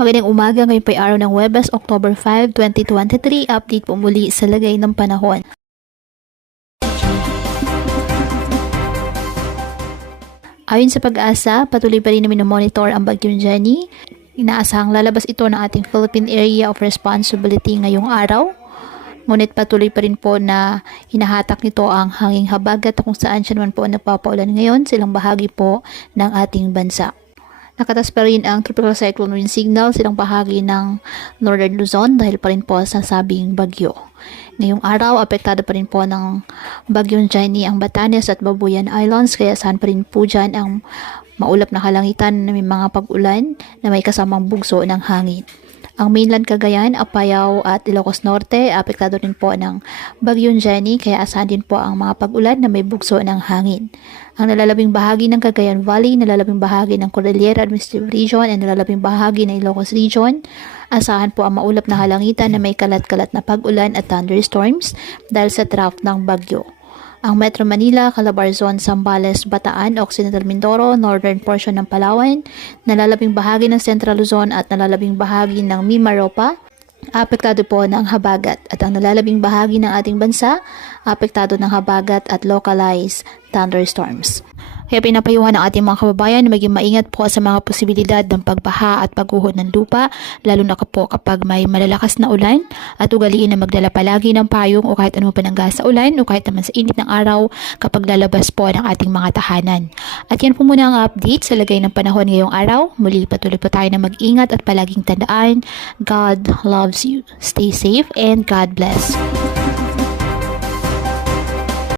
Magandang umaga, ngayon po ay araw ng Huwebes, October 5, 2023. Update po muli sa lagay ng panahon. Ayon sa Pag-asa, patuloy pa rin na minomonitor ang bagyong Jenny. Inaasahang lalabas ito ng ating Philippine Area of Responsibility ngayong araw. Ngunit patuloy pa rin po na hinahatak nito ang hanging habagat kung saan siya naman po nagpapaulan ngayon silang bahagi po ng ating bansa. Nakatas pa rin ang tropical cyclone wind signal silang bahagi ng Northern Luzon dahil pa rin po sa sabing bagyo. Ngayong araw, apektado pa rin po ng bagyong Jenny ang Batanes at Babuyan Islands, kaya saan pa rin po dyan ang maulap na kalangitan na may mga pag-ulan na may kasamang bugso ng hangin. Ang mainland Cagayan, Apayao at Ilocos Norte, apektado rin po ng bagyong Jenny, kaya asahan din po ang mga pag-ulan na may bugso ng hangin. Ang nalalabing bahagi ng Cagayan Valley, nalalabing bahagi ng Cordillera Administrative Region, at nalalabing bahagi ng Ilocos Region, asahan po ang maulap na halangitan na may kalat-kalat na pag-ulan at thunderstorms dahil sa trough ng bagyo. Ang Metro Manila, Calabarzon, Zambales, Bataan, Occidental Mindoro, northern portion ng Palawan, nalalabing bahagi ng Central Luzon at nalalabing bahagi ng Mimaropa, apektado po ng habagat, at ang nalalabing bahagi ng ating bansa, apektado ng habagat at localized thunderstorms. Kaya pinapayuhan ng ating mga kababayan na maging maingat po sa mga posibilidad ng pagbaha at pagguho ng lupa, lalo na po kapag may malalakas na ulan, at ugaliin na magdala palagi ng payong o kahit ano pa ng gas sa ulan o kahit naman sa init ng araw kapag lalabas po ng ating mga tahanan. At yan po muna ang update sa lagay ng panahon ngayong araw. Muli patuloy po tayo na mag-ingat at palaging tandaan, God loves you. Stay safe and God bless.